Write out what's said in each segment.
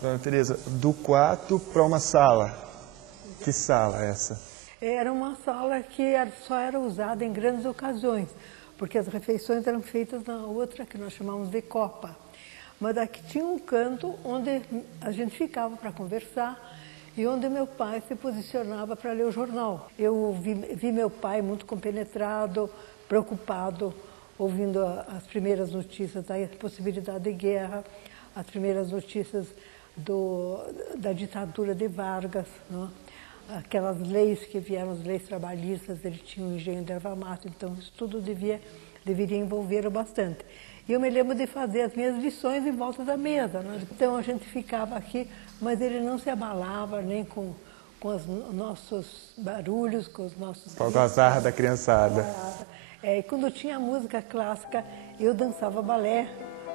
Dona Teresa, do quarto para uma sala. Que sala é essa? Era uma sala que só era usada em grandes ocasiões, porque as refeições eram feitas na outra, que nós chamamos de copa. Mas aqui tinha um canto onde a gente ficava para conversar e onde meu pai se posicionava para ler o jornal. Eu vi meu pai muito compenetrado, preocupado, ouvindo as primeiras notícias da possibilidade de guerra, as primeiras notícias da ditadura de Vargas, não? Aquelas leis que vieram, as leis trabalhistas, ele tinha um engenho de erva mate, então isso tudo deveria envolvê-lo bastante. E eu me lembro de fazer as minhas lições em volta da mesa, né? Então a gente ficava aqui, mas ele não se abalava nem com os nossos barulhos, com os nossos... Com a algazarra da criançada. E quando tinha música clássica, eu dançava balé,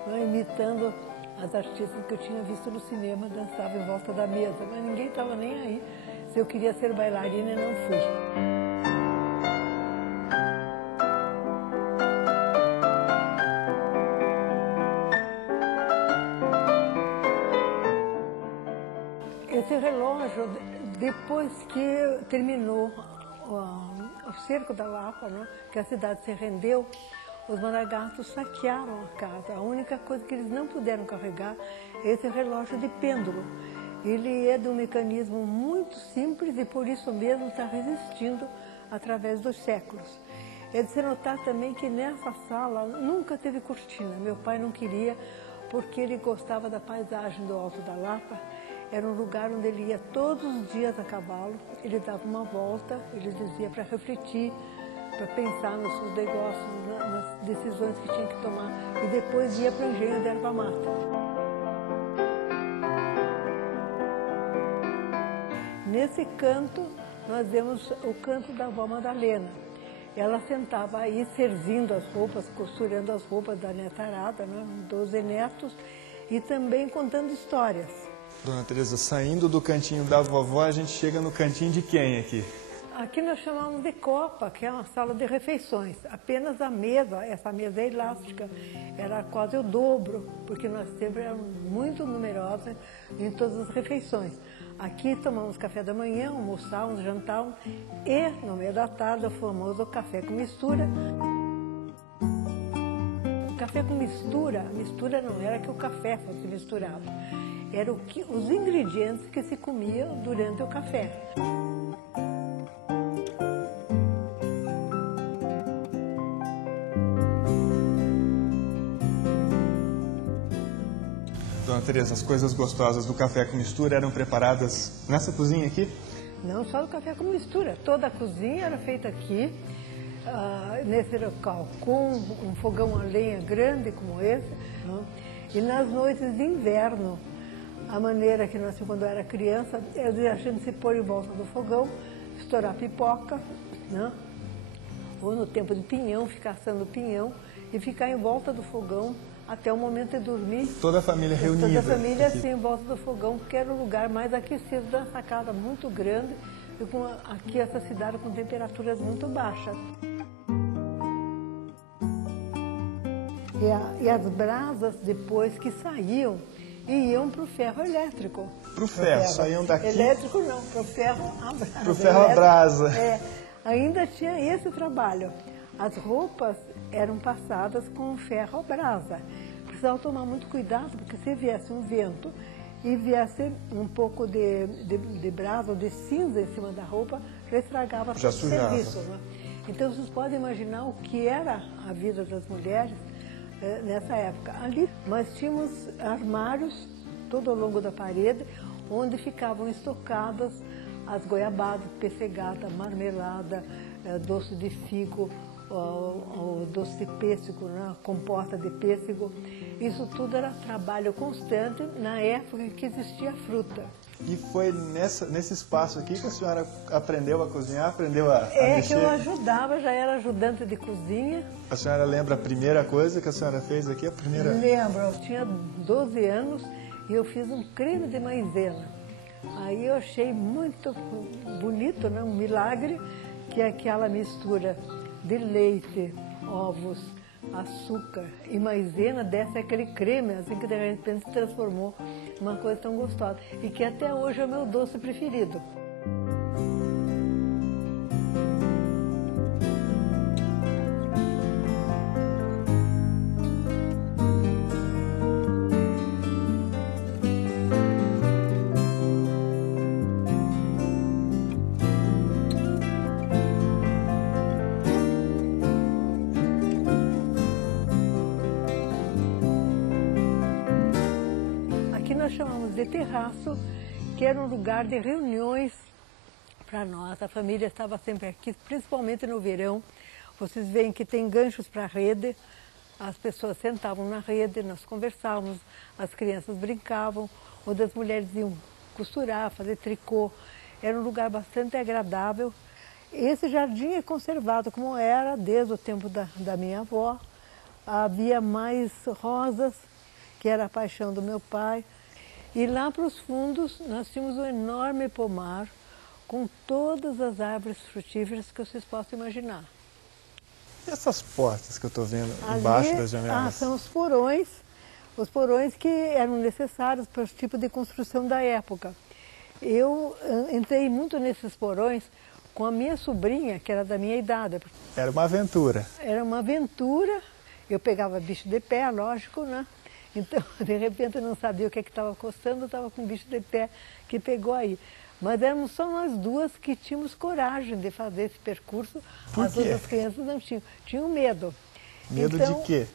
né, imitando as artistas que eu tinha visto no cinema, dançava em volta da mesa, mas ninguém estava nem aí se eu queria ser bailarina e não fui. Esse relógio, depois que terminou o cerco da Lapa, né, que a cidade se rendeu, os Maragatos saquearam a casa. A única coisa que eles não puderam carregar é esse relógio de pêndulo. Ele é de um mecanismo muito simples e por isso mesmo está resistindo através dos séculos. É de se notar também que nessa sala nunca teve cortina. Meu pai não queria porque ele gostava da paisagem do Alto da Lapa. Era um lugar onde ele ia todos os dias a cavalo. Ele dava uma volta, ele dizia para refletir, para pensar nos seus negócios, nas decisões que tinha que tomar, e depois ia para o engenho de erva mate. Nesse canto, nós vemos o canto da avó Madalena. Ela sentava aí servindo as roupas, costurando as roupas da netarada, né, 12 netos, e também contando histórias. Dona Teresa, saindo do cantinho da vovó, a gente chega no cantinho de quem aqui? Aqui nós chamamos de copa, que é uma sala de refeições. Apenas a mesa, essa mesa é elástica, era quase o dobro, porque nós sempre éramos muito numerosos em todas as refeições. Aqui tomamos café da manhã, almoçávamos, jantávamos e, no meio da tarde, o famoso café com mistura. O café com mistura, a mistura não era que o café fosse misturado, era os ingredientes que se comiam durante o café. Dona Teresa, as coisas gostosas do café com mistura eram preparadas nessa cozinha aqui? Não só do café com mistura, toda a cozinha era feita aqui, nesse local, com um fogão a lenha grande como esse, né? E nas noites de inverno, a maneira que nós, quando eu era criança, era a gente se pôr em volta do fogão, estourar pipoca, né? Ou no tempo de pinhão, ficar assando pinhão e ficar em volta do fogão até o momento de dormir. Toda a família reunida. Toda a família assim, em volta do fogão, que era o lugar mais aquecido da sacada, muito grande, e com aqui essa cidade com temperaturas muito baixas. E as brasas, depois que saíam, iam para o ferro elétrico. Para o ferro, saíam daqui? Elétrico não, para o ferro a brasa. Para o ferro a brasa. Ainda tinha esse trabalho. As roupas eram passadas com ferro a brasa. Precisava tomar muito cuidado, porque se viesse um vento e viesse um pouco de brasa ou de cinza em cima da roupa, já estragava todo o serviço. Né? Então vocês podem imaginar o que era a vida das mulheres nessa época. Ali nós tínhamos armários todo ao longo da parede, onde ficavam estocadas as goiabadas, pessegada, marmelada, doce de figo, o doce de pêssego, né? Composta de pêssego. Isso tudo era trabalho constante na época que existia fruta. E foi nesse espaço aqui que a senhora aprendeu a cozinhar, aprendeu a mexer? Que eu ajudava, já era ajudante de cozinha. A senhora lembra a primeira coisa que a senhora fez aqui? Lembro, eu tinha 12 anos e eu fiz um creme de maizena. Aí eu achei muito bonito, né? Um milagre, que é aquela mistura de leite, ovos, açúcar e maizena, desse aquele creme, assim que de repente se transformou numa coisa tão gostosa. E que até hoje é o meu doce preferido. Nós chamamos de terraço, que era um lugar de reuniões para nós. A família estava sempre aqui, principalmente no verão. Vocês veem que tem ganchos para a rede, as pessoas sentavam na rede, nós conversávamos, as crianças brincavam, onde as mulheres iam costurar, fazer tricô. Era um lugar bastante agradável. Esse jardim é conservado como era desde o tempo da minha avó. Havia mais rosas, que era a paixão do meu pai. E lá para os fundos nós tínhamos um enorme pomar com todas as árvores frutíferas que vocês possam imaginar. E essas portas que eu estou vendo embaixo das janelas? São os porões que eram necessários para o tipo de construção da época. Eu entrei muito nesses porões com a minha sobrinha, que era da minha idade. Era uma aventura. Era uma aventura. Eu pegava bicho de pé, lógico, né? Então, de repente, eu não sabia o que estava coçando, eu estava com um bicho de pé que pegou aí. Mas éramos só nós duas que tínhamos coragem de fazer esse percurso. As outras crianças não tinham. Tinham medo. Medo de quê?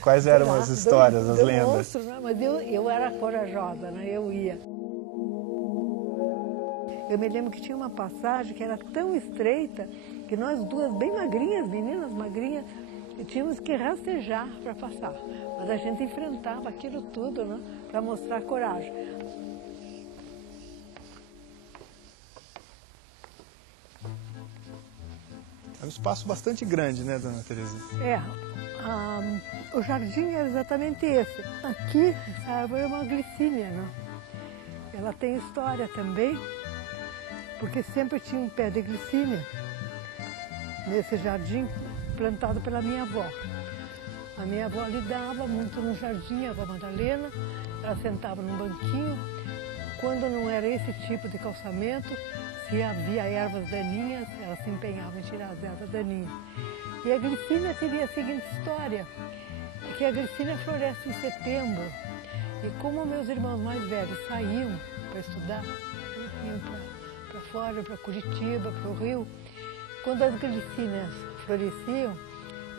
Quais eram as histórias, as lendas? Monstro, né? Mas eu era corajosa, né? Eu ia. Eu me lembro que tinha uma passagem que era tão estreita que nós duas, bem magrinhas, meninas magrinhas, tínhamos que rastejar para passar. Mas a gente enfrentava aquilo tudo, né, para mostrar coragem. É um espaço bastante grande, né, dona Terezinha? O jardim era exatamente esse. Aqui, essa árvore é uma glicínia, né? Ela tem história também, porque sempre tinha um pé de glicínia nesse jardim, plantado pela minha avó. A minha avó lidava muito no jardim, a avó Madalena. Ela sentava num banquinho. Quando não era esse tipo de calçamento, se havia ervas daninhas, ela se empenhava em tirar as ervas daninhas. E a glicínia teria a seguinte história, que a glicínia floresce em setembro. E como meus irmãos mais velhos saíam para estudar, iam para fora, para Curitiba, para o Rio, quando as glicínias floresciam,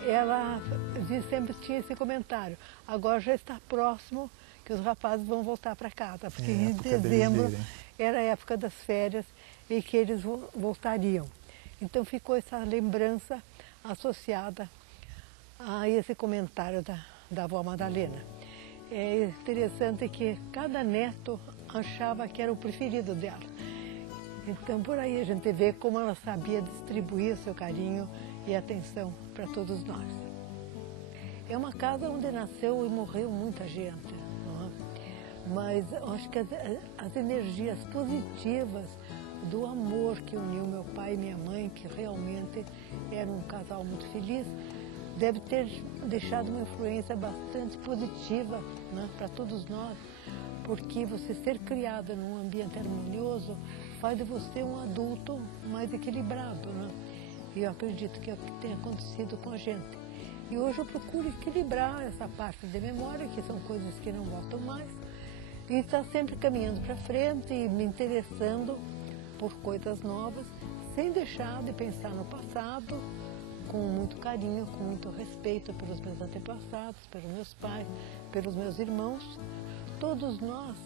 ela sempre tinha esse comentário: agora já está próximo que os rapazes vão voltar para casa, porque em dezembro era a época das férias e que eles voltariam. Então ficou essa lembrança associada a esse comentário da avó Madalena. É interessante que cada neto achava que era o preferido dela. Então por aí a gente vê como ela sabia distribuir seu carinho e atenção para todos nós. É uma casa onde nasceu e morreu muita gente, não é? Mas eu acho que as energias positivas do amor que uniu meu pai e minha mãe, que realmente era um casal muito feliz, deve ter deixado uma influência bastante positiva, né, para todos nós, porque você ser criado num ambiente harmonioso faz de você um adulto mais equilibrado, né? E eu acredito que é o que tem acontecido com a gente. E hoje eu procuro equilibrar essa parte de memória, que são coisas que não voltam mais, e estar sempre caminhando para frente e me interessando por coisas novas, sem deixar de pensar no passado, com muito carinho, com muito respeito pelos meus antepassados, pelos meus pais, pelos meus irmãos. Todos nós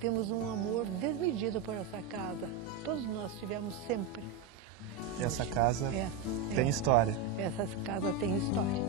temos um amor desmedido por essa casa. Todos nós tivemos sempre. E essa casa tem história. Essa casa tem história.